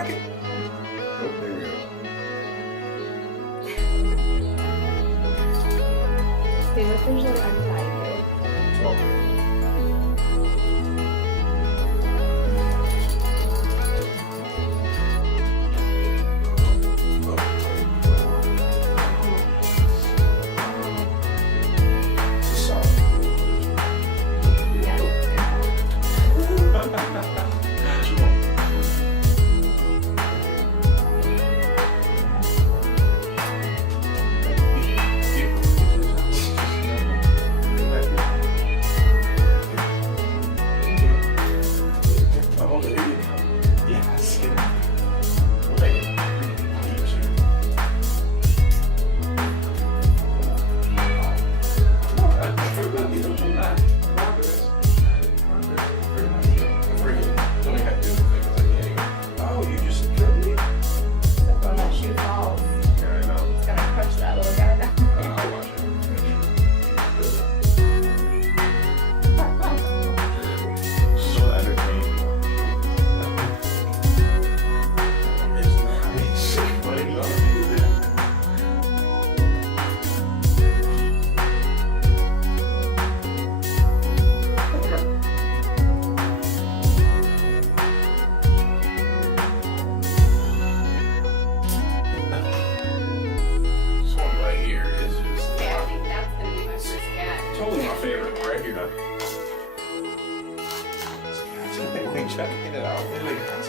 pocket. Oh, there we go. They look usually untie you. Okay. Oh, you just killed me? Except when that shoe falls, Yeah, I know. it's gonna crush that little guy down. I'll watch it. So entertaining. It's nice. But it love you. This one right here is just Yeah, I think that's gonna be my first cat. totally my favorite right here. Check it out.